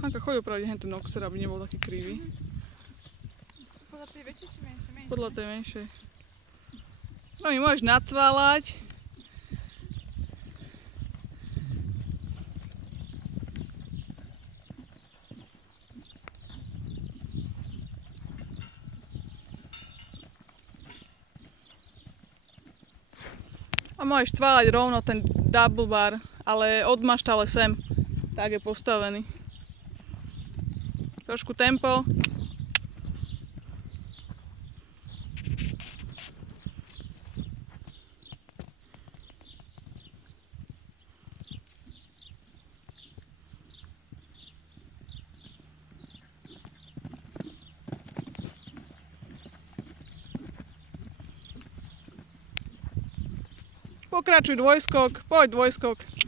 Hanka, choď opraviť hen ten oxer, aby nebol taký krivý. Podľa tej väčšej či menšej? Podľa tej menšej. No mi môžeš nacválať. A môžeš cválať rovno ten double bar, ale od maštale sem. Tak je postavený. Trošku tempo. Pokračuj dvojskok, poď dvojskok.